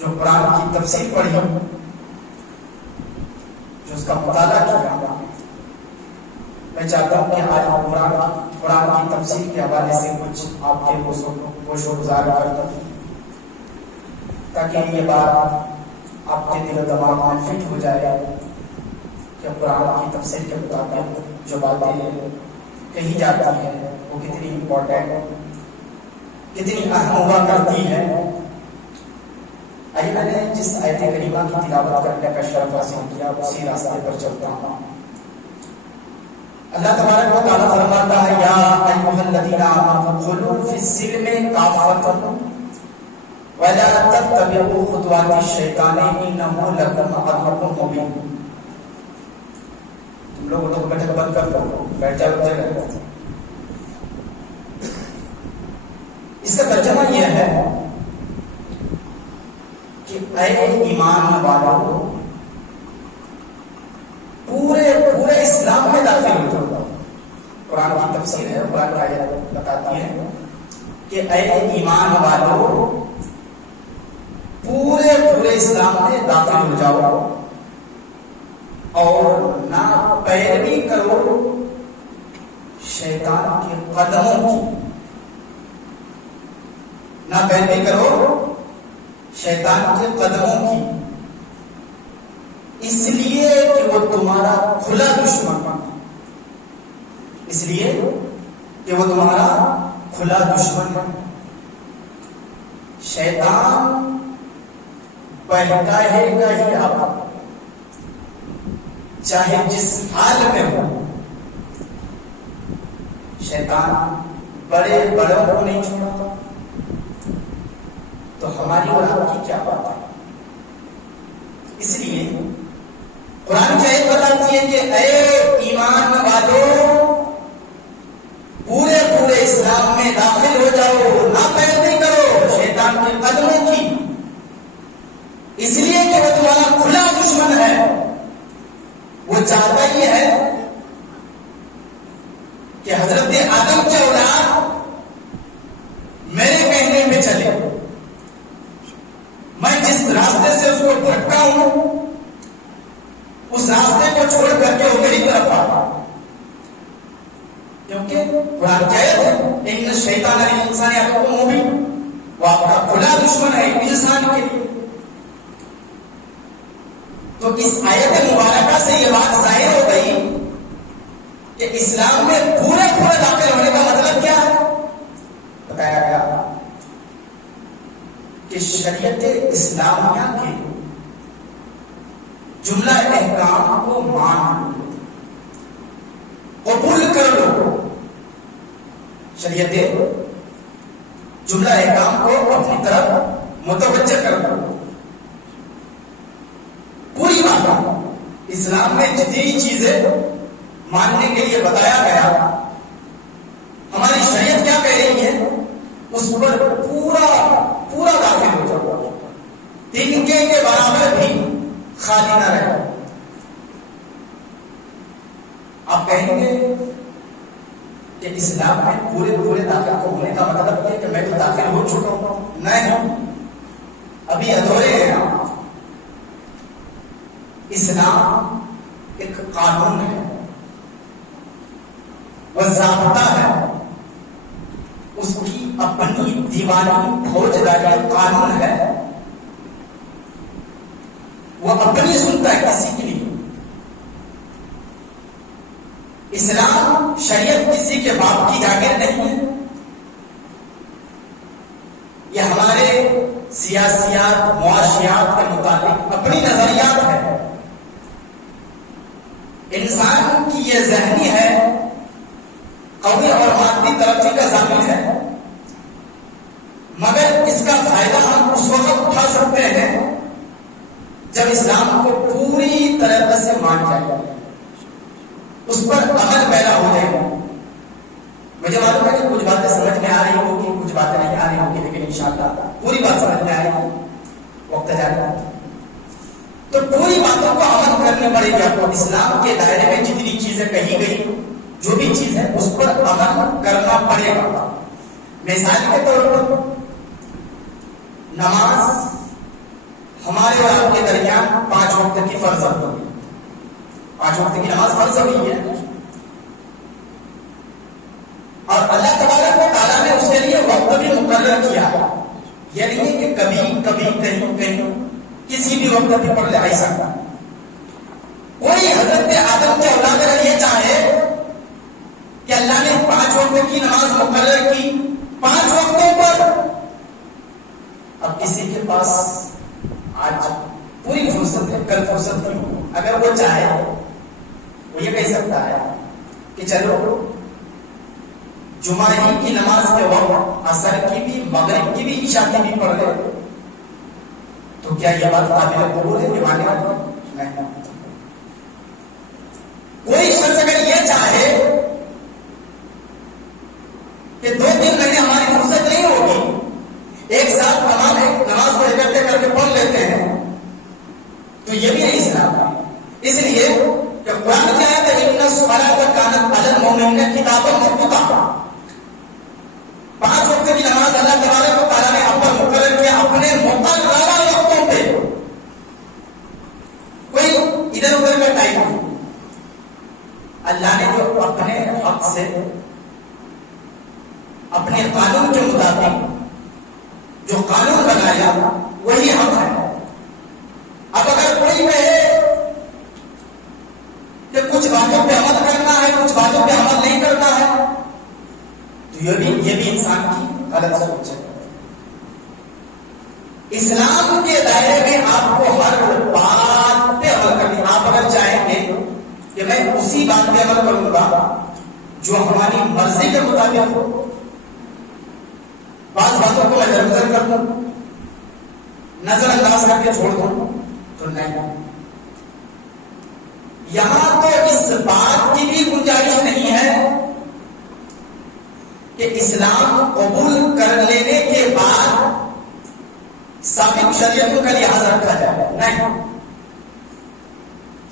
جو قرآن کی تفسیر پڑھی، جو اس کا مطالعہ کیا، میں چاہتا ہوں کہ آج قرآن کی تفسیر کے حوالے سے کچھ آپ کے گوش و گزار کرتا ہوں، تاکہ یہ بات آپ کے دل و دماغ میں فٹ ہو جائے کہ قرآن کی تفسیر کے مطابق جو باتیں کہی جاتی ہیں وہ کتنی امپورٹنٹ، کتنی اہم ہوا کرتی ہے۔ میں نے جس آیت کریمہ کی تلاوت کرنے کا شرف حاصل کیا اسی راستے پر چلتا ہوں۔ اللہ تبارک و تعالیٰ فرماتا ہے یا ایھا الذین آمنوا ادخلوا فی السلم کافۃ ولا تتبعوا خطوات الشیطان انہ لکم عدو مبین۔ تم لوگ بیٹھک بند کر دو، بیٹھ جاؤ جگہ۔ اس کا ترجمہ یہ ہے کہ اے ایمان والو، پورے اسلام میں داخل ہو جاؤ۔ قرآن کی تفسیر ہے، قرآن کی آیت بتاتی ہے کہ اے ایمان والو، پورے اسلام میں داخل ہو جاؤ اور نہ پیروی کرو شیطان کے قدموں کی، نہ پیروی کرو شیطان کے قدموں کی، اس لیے کہ وہ تمہارا کھلا دشمن ہے، اس لیے کہ وہ تمہارا کھلا دشمن ہے۔ شیطان بہکائے گا ہی آپ، چاہے جس حال میں ہو۔ شیطان بڑوں کو نہیں چھوڑتا، تو ہماری اور آپ کی کیا بات ہے؟ اس لیے قرآن کی آیت بتاتی ہے کہ اے ایمان والو، پورے اسلام میں داخل ہو جاؤ، نہ پیروی کرو شیطان کے قدموں کی، اس لیے کہ وہ تمہارا کھلا دشمن ہے۔ وہ چاہتا ہی ہے کہ حضرت آدم کی اولاد میرے کہنے میں چلے، میں جس راستے سے اس کو بھٹکا ہوں اس راستے کو چھوڑ کر کے وہ میری طرف آ، کیونکہ قرآن کی آیت ہے ان الشیطان للانسان عدو مبین، وہ آپ کا کھلا دشمن ہے انسان کے لیے۔ تو اس آیت مبارکہ سے یہ بات ظاہر ہو گئی کہ اسلام میں پورے داخل ہونے کا مطلب کیا ہے؟ بتایا گیا کہ شریعت اسلامیہ کے جملہ احکام کو مان لو، قبول کر لو، شریعت جملہ احکام کو اپنی طرف متوجہ کر لو۔ پوری بات اسلام میں جتنی چیزیں ماننے کے لیے بتایا گیا، ہماری شریعت کیا کہہ رہی ہے اس پر پورا داخل ہو جاؤ، تنکے کے برابر بھی خالی نہ رہے۔ آپ کہیں گے کہ اسلام میں پورے داخل ہونے کا مطلب یہ کہ میں تو داخل ہو چکا ہوں؟ نہیں، ابھی ادھورے ہیں۔ اسلام ایک قانون ہے، وہ ضابطہ ہے، اس کی اپنی دیوانی فوجداری قانون ہے، وہ اپنی سنتا ہے کسی کے لیے۔ اسلام شریعت کسی کے باپ کی جاگیر نہیں ہے، یہ ہمارے سیاسیات معاشیات کے مطابق اپنی نظریات ہے۔ انسان کی یہ ذہنی ہے، قومی اور مادی ترقی کا ضامن ہے، مگر اس کا فائدہ ہم اس وقت اٹھا سکتے ہیں جب اسلام کو پوری طرح سے مان جائے، اس پر عمل پیدا ہو جائے۔ مجھے معلوم ہے کہ کچھ باتیں سمجھ میں آ رہی ہوگی، کچھ باتیں نہیں آ رہی ہوگی، لیکن انشاءاللہ پوری بات سمجھ میں آئے گی، وقت جائے گا تو پوری باتوں کو عمل کرنی پڑے گی۔ آپ کو اسلام کے دائرے میں جتنی چیزیں کہی گئی، جو بھی چیز ہے اس پر عمل کرنا پڑے گا۔ مثال کے طور پر نماز ہمارے اور آپ کے درمیان 5 وقت کی فرض ہوئی، 5 وقت کی نماز فرض ہوئی ہے، اور اللہ تبارک و تعالیٰ نے اس کے لیے وقت بھی مقرر کیا، یہ نہیں کہ کبھی کبھی کہیں کسی بھی وقت بھی پڑھ لے سکتا۔ کوئی حضرت آدم کے اولاد اگر یہ چاہے کہ اللہ نے 5 وقت کی نماز مقرر کی 5 وقتوں پر، اب کسی کے پاس آج پوری فرصت ہے، کل فرصت نہیں ہو، اگر وہ چاہے وہ یہ کہہ سکتا ہے کہ چلو جمعہ کی نماز کے وقت عصر کی بھی، مغرب کی بھی، عشاء کی بھی پڑھ لے، تو کیا یہ بات قابل قبول ہے کہ مانے نہیں؟ کوئی شخص اگر یہ چاہے کہ 2-3 مہینے ہماری فرصت نہیں ہوگی، ایک ساتھ نماز کو اکٹھے کر کے پڑھ لیتے ہیں، تو یہ بھی نہیں اسلام۔ اس لیے کہ قرآن کیا ہے کہ ان الصلاۃ کانت علی المؤمنین کتابا موقوتا، 5 وقت کی نماز اللہ تبارک و تعالیٰ نے اپنا مقرر کیا اپنے مقررہ وقتوں پہ، کوئی ادھر ادھر کا ٹائم نہیں۔ اللہ نے جو اپنے حق سے، اپنے قانون کے مطابق جو قانون بنایا وہی حق ہے۔ اب اگر کوئی کہے کہ کچھ باتوں پہ عمل کرنا ہے، کچھ باتوں پہ عمل نہیں کرنا ہے، تو یہ بھی انسان کی غلط سوچ ہے۔ اسلام کے دائرے میں آپ کو ہر بات پہ عمل کرنی، آپ اگر چاہیں گے کہ میں اسی بات پہ عمل کروں گا جو ہماری مرضی کے مطابق ہو، بعض باتوں کو نظر انداز کر دوں، نظر انداز کر کے چھوڑ دوں، تو نہیں۔ یہاں تو اس بات کی بھی گنجائش نہیں ہے کہ اسلام قبول کر لینے کے بعد سابق شریعتوں کا لحاظ رکھا جائے، نہیں،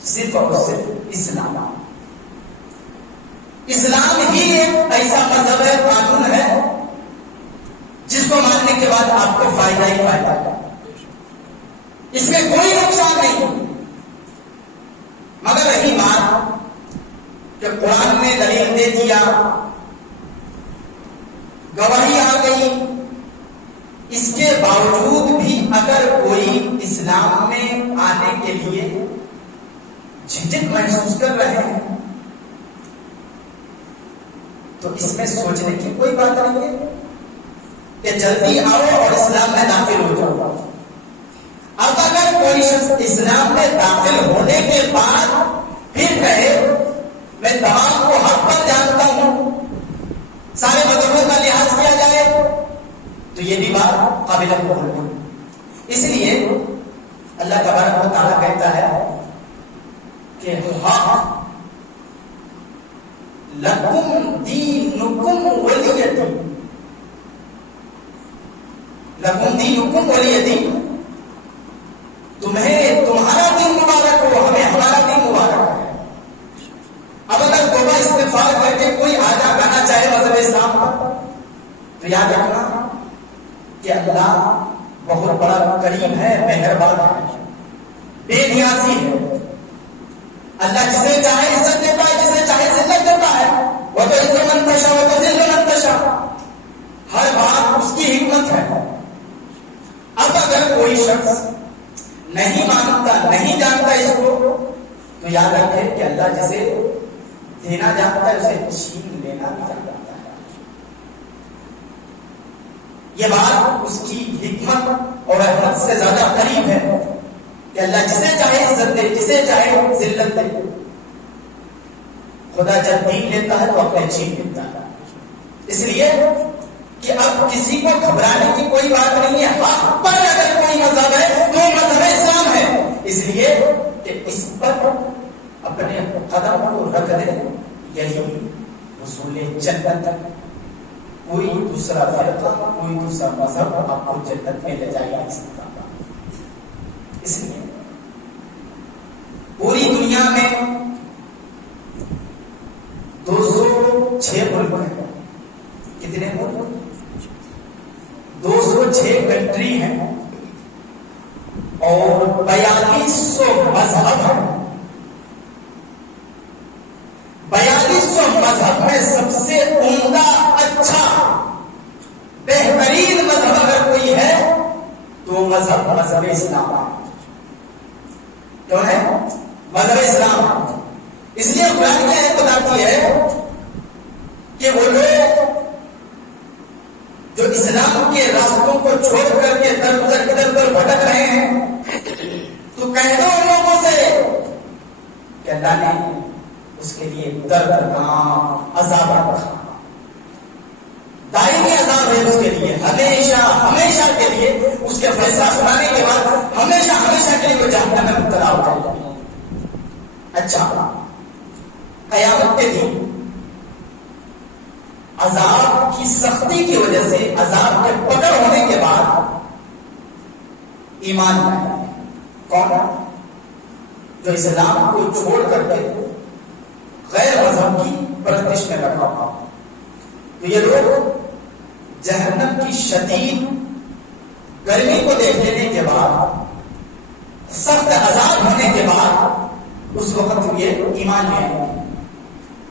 صرف اور صرف اسلام ہی ایک ایسا مذہب ہے، قانون ہے جس کو ماننے کے بعد آپ کو فائدہ ہی فائدہ ہے، اس میں کوئی نقصان نہیں۔ مگر رہی بات کہ قرآن نے دلیل دے دیا، گواہی آ گئی، اس کے باوجود بھی اگر کوئی اسلام میں آنے کے لیے جھجک محسوس کر رہے ہیں تو اس میں سوچنے کی کوئی بات نہیں ہے کہ جلدی آؤ اور اسلام میں داخل ہو جاؤ۔ اب اگر کوئی شخص اسلام میں داخل ہونے کے بعد پھر کہے میں تمام کو حق پر جانتا ہوں، سارے مذہبوں کا لحاظ کیا جائے، تو یہ بھی بات قابل قبول ہے۔ اس لیے اللہ تبارک و تعالیٰ کہتا ہے کہ حق لکم دینکم ولی دین، لکم دینکم ولی دین، تمہیں تمہارا دین مبارک ہو، ہمیں ہمارا دین مبارک ہے۔ اب اگر توبہ استغفار کر کے کوئی آگاہ کرنا چاہے مذہب اسلام کا، تو یاد رکھنا کہ اللہ بہت بڑا کریم ہے، مہربان ہے، بے نیازی ہے۔ اللہ جسے چاہے عزت دیتا ہے، جسے چاہے ذلت دیتا ہے، وہ تو عزت من تشاء وہ تو ذل من تشاء، ہر بات اس کی حکمت ہے۔ اب اگر کوئی شخص نہیں مانتا، نہیں جانتا اس کو، تو یاد رکھے کہ اللہ جسے دینا جانتا ہے اسے چھین لینا بھی جانتا ہے۔ یہ بات اس کی حکمت اور رحمت سے زیادہ قریب ہے کہ اللہ جسے چاہے عزت دے، جسے چاہے ذلت دے۔ خدا جب دین لیتا ہے تو اپنے چھین لیتا ہے۔ اس لیے کہ اب کسی کو گھبرانے کی کوئی بات نہیں ہے، حق پر اگر کوئی مذہب ہے تو مذہب اسلام ہے، اس لیے کہ اس پر اپنے قدم کو رکھ دے، یہی حصول جنت۔ کوئی دوسرا فرقہ، کوئی دوسرا مذہب آپ کو جنت میں لے جائے نہیں سکتا۔ اس لیے پوری دنیا میں 206 ملک ہیں۔ کتنے ملک؟ 206 کنٹری ہیں، اور 4200 مذہب ہیں. 4200 مذہب میں سب سے عمدہ، اچھا، بہترین مذہب اگر کوئی ہے تو مذہب اسلام کیوں ہے؟ مذہب اسلام. اس لیے قرآن میں ایک بتاتی ہے کہ وہ لوگ جو اسلام کے راستوں کو چھوڑ کر کے در بدر ادھر ادھر بھٹک رہے ہیں، تو کہہ دو ان لوگوں سے کہ اللہ نے اس کے لیے دردناک عذاب رکھا، دائمی عذاب ہے اس کے لیے، ہمیشہ ہمیشہ کے لیے. اس کے فیصلہ سنانے کے بعد ہمیشہ ہمیشہ کے لیے وہ جہنم میں مبتلا ہو جائے گا. اچھا، قیامت کے دن عذاب کی سختی کی وجہ سے، عذاب کے پکڑ ہونے کے بعد ایمان لائے کون؟ جو اسلام کو چھوڑ کر کے غیر مذہب کی پرستش میں رکھا ہوا. تو یہ لوگ جہنم کی شدید گرمی کو دیکھ لینے کے بعد، سخت عذاب ہونے کے بعد اس وقت یہ ایمان لے آئے.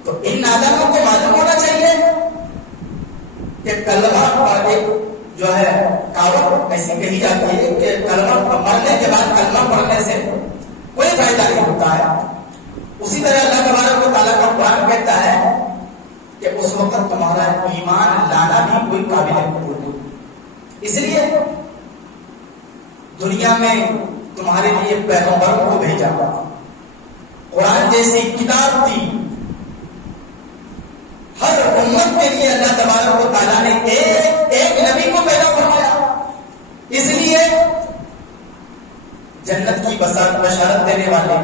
تو ان نادانوں کو معلوم ہونا چاہیے کہ کلمہ پر ایک جو ہے کہاوت ایسی کہی جاتی ہے کہ کلمہ مرنے کے بعد کلمہ پڑھنے سے کوئی فائدہ نہیں ہوتا ہے. اسی طرح اللہ تبارک و تعالیٰ کا قرآن کہتا ہے کہ اس وقت تمہارا ایمان لانا بھی کوئی قابل قبول نہیں. اس لیے دنیا میں تمہارے لیے پیغمبروں کو بھیجا، قرآن جیسی کتاب تھی، ہر امت کے لیے اللہ تبارک و تعالیٰ نے ایک نبی کو پیدا فرمایا. اس لیے جنت کی بشارت دینے والے،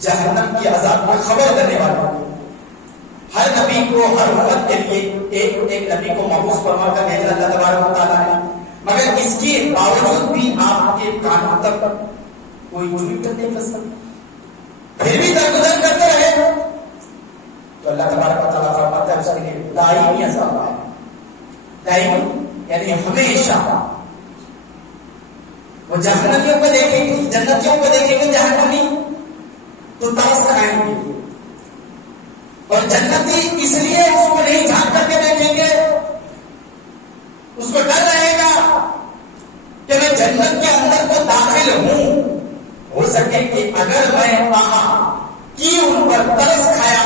جہنم کی عذاب کی خبر دینے والے، ہر نبی کو ہر امت کے لیے ایک نبی کو مبعوث فرما کر بھیجا اللہ تبارک و تعالیٰ نے. مگر اس کے باوجود بھی آپ کے کانوں تک کوئی جھوٹ نہیں پھنس سکتا، پھر بھی درگزر کرتے رہے تو اللہ تبارک و تعالیٰ فرماتا ہے اس کے لیے دائمی عذاب ہے. دائمی یعنی ہمیشہ. وہ جہنمیوں کو دیکھیں گے، جنتیوں کو دیکھیں گے جہنمی تو ترس کھائیں گے، اور جنتی اس لیے اس کو نہیں جھانک کر کے دیکھیں گے، اس کو ڈر رہے گا کہ میں جنت کے اندر کو داخل ہوں، ہو سکے کہ اگر میں وہاں کی ان پر ترس کھایا،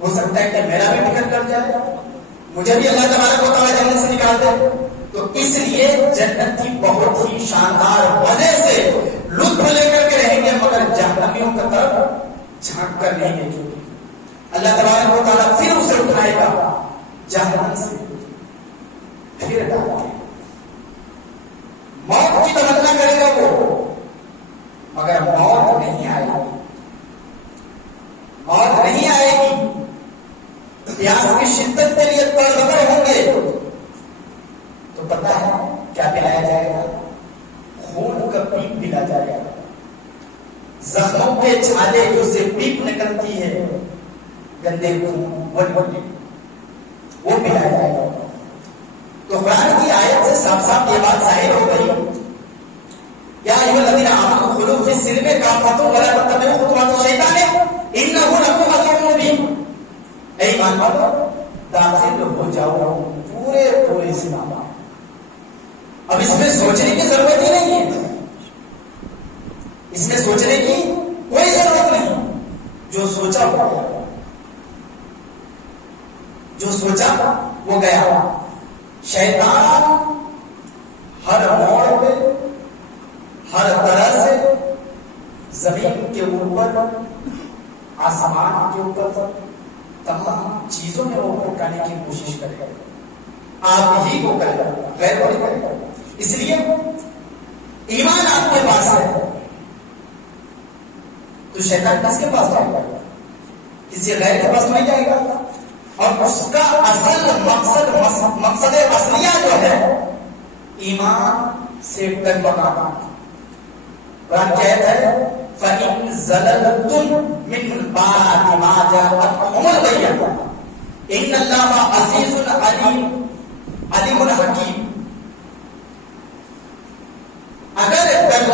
ہو سکتا ہے کہ میرا بھی ٹکٹ کٹ جائے، مجھے بھی اللہ تبارک و تعالیٰ جنت سے نکال دے. تو اس لیے جنتی بہت ہی شاندار وجہ سے لطف لے کر کے رہیں گے، مگر جہنمیوں کی طرف جھانک کر نہیں دیکھیں گے. اللہ تبارک و تعالیٰ پھر اسے اٹھائے گا جہنم سے، پھر ڈالے گا. موت کی تمنا کرے گا وہ، مگر موت نہیں آئے گی، موت نہیں آئے گی. پیاس کی شدت کے لیے تڑپتے ہوں گے تو پتا ہے کیا پلایا جائے گا؟ خون کا پیپ پلا جائے گا. زخموں کے چھالے جو سے پیپ نکلتی ہے گندے خون وہ پلایا جائے گا. تو قرآن کی آیت سے صاف صاف یہ بات ظاہر ہو گئی، یا ایھا الذین آمنوا ادخلوا فی السلم کافۃ ولا تتبعوا خطوات الشیطان انہ لکم عدو مبین. اے ایمان والو، داخل ہو جاؤ پورے اسلام. اب اس میں سوچنے کی ضرورت ہی نہیں ہے، اس میں سوچنے کی کوئی ضرورت نہیں. جو سوچا وہ گیا، جو سوچا وہ گیا. شیطان ہر موڑ پہ، ہر طرح سے زمین کے اوپر، آسمان کے اوپر، تمام چیزوں میں وہ پھٹکانے کی کوشش کرے گا. آپ ہی کو کرے گا، غیر کو نہیں کرے گا. اس لیے ایمان آپ کے پاس ہے تو شیطان کس کے پاس جائے گا؟ کسی غیر کے پاس نہیں جائے گا. اور اس کا اصل مقصد اصلیہ جو ہے ایمان سے ٹکرانا. قرآن کہتا ہے فَإِن زَلَلْتُمْ مِن بَعْدِ مَا جَاءَتْكُمُ الْبَيِّنَةُ إِنَّ اللَّهَ عَزِيزٌ عَلِيمٌ حَكِيمٌ. اگر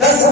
10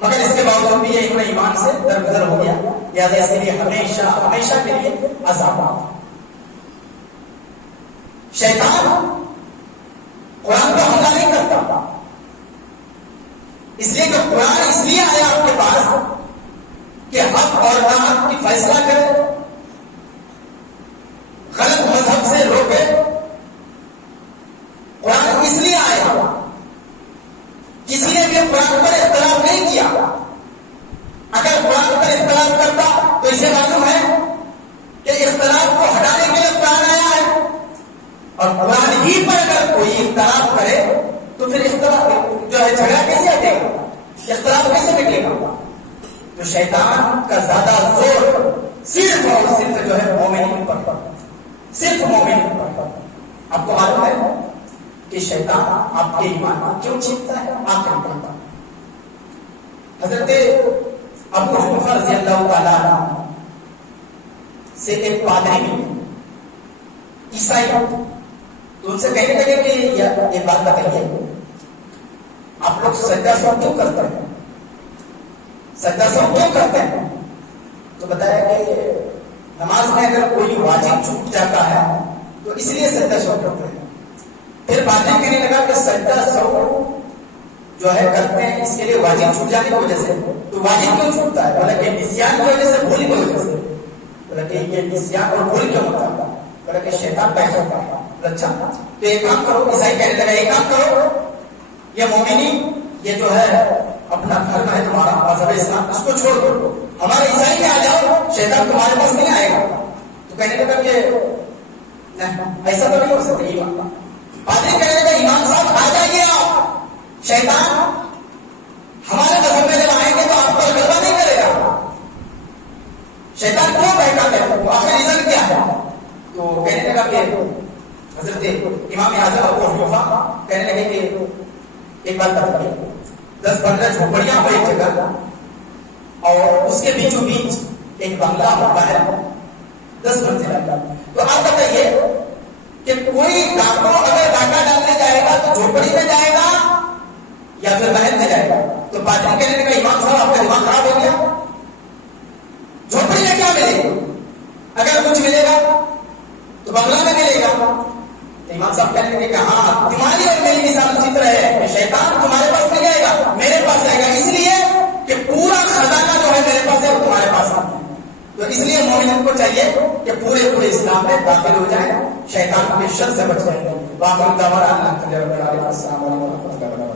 مگر اس کے باوجود بھی یہ اپنے ایمان سے درگزر ہو گیا، لہٰذا اس کے لیے ہمیشہ ہمیشہ کے لیے عذاب آتا۔ شیطان قرآن کو حملہ نہیں کرتا، اس لیے کہ قرآن اس لیے آیا آپ کے پاس کہ حق اور ناحق کی فیصلہ کرے، غلط مذہب سے روکے۔ قرآن اس لیے آیا، کسی نے بھی قرآن پر اختلاف نہیں کیا۔ اگر قرآن پر اختلاف کرتا تو اسے معلوم ہے کہ اختلاف کو ہٹانے کے لیے قرآن آیا ہے، اور قرآن ہی پر اگر کوئی اختلاف کرے تو پھر اختلاف جو ہے جھگڑا کیسے ہٹے گا، اختلاف کیسے مٹے گا؟ تو شیطان کا زیادہ زور صرف اور صرف جو ہے مومنین پر، صرف مومنین پر۔ آپ کو معلوم ہے کہ شیطان آپ کے ایمان کو کیوں چھینتا ہے؟ آپ کے ایمان پر حضرت ابو حنیفہ رضی اللہ تعالیٰ عنہ سے ایک پادری بھی عیسائی، تو ان سے کہنے لگے کہ یہ بات بتائیے، آپ لوگ سجدہ سو کیوں کرتے ہیں؟ سجدہ سو کیوں کرتے ہیں؟ تو بتایا کہ نماز میں اگر کوئی واجب چھوٹ جاتا ہے تو اس لیے سجدہ سو کرتے ہیں۔ پھر پادری کہنے لگا کہ سجدہ سو جو ہے کرتے ہیں اس کے لیے واجب چھوٹ جانے کی وجہ سے، تو واجب کیوں چھوٹتا ہے؟ بولا کہ نسیان کی وجہ سے، بھول کی وجہ سے۔ بولا کہ یہ نسیان اور بھول کیوں ہوتا ہے؟ بولا کہ شیطان پیسہ ہوتا ہے۔ اچھا تو ایک کام کرو، عیسائی کہنے لگا ایک کام کرو، یہ مومنین یہ جو ہے اپنا دھرم ہے تمہارا مذہب اسلام، اس کو چھوڑ دو، ہمارے عیسائی میں آ جاؤ، شیطان تمہارے پاس نہیں آئے گا۔ تو کہنے لگا کہ ایسا تو نہیں ہو سکتا ایمان۔ پادری کہنے لگا ایمان صاحب آ جائیے آپ، شیطان ہمارے مذہب میں جب آئیں گے تو آپ پر غلبہ نہیں کرے گا۔ شیطان کیوں بہکا ہے؟ وہ آخر ریزن کیا ہے؟ تو کہنے لگا کہ حضرت امام اعظم ابو حنیفہ کہنے لگے کہ ایک بات بتائیے، 10-15 جھوپڑیاں ہو ایک جگہ اور اس کے بیچوں بیچ ایک بنگلہ ہوتا ہے 10 منزل کا، تو آپ بتائیے کہ کوئی ڈاکو اگر ڈاکہ ڈالنے جائے گا تو جھوپڑی میں جائے گا یا پھر محل میں جائے گا؟ تو پادری کہنے لگا امام صاحب آپ کا دماغ خراب ہو گیا، جھوپڑی میں کیا ملے گا؟ اگر کچھ ملے گا تو بنگلہ میں ملے گا۔ امام صاحب کہنے لگے کہ ہاں تمہاری اور میری مثال اسی طرح ہے کہ شیطان تمہارے پاس نہیں آئے گا، میرے پاس آئے گا، اس لیے کہ پورا خزانہ جو ہے میرے پاس ہے وہ تمہارے پاس آتا ہے۔ تو اس لیے مومنوں کو چاہیے کہ پورے اسلام میں داخل ہو جائیں، شیطان کے شر سے بچ جائیں۔ باقی السلام علیکم ورحمۃ اللہ وبرکاتہ۔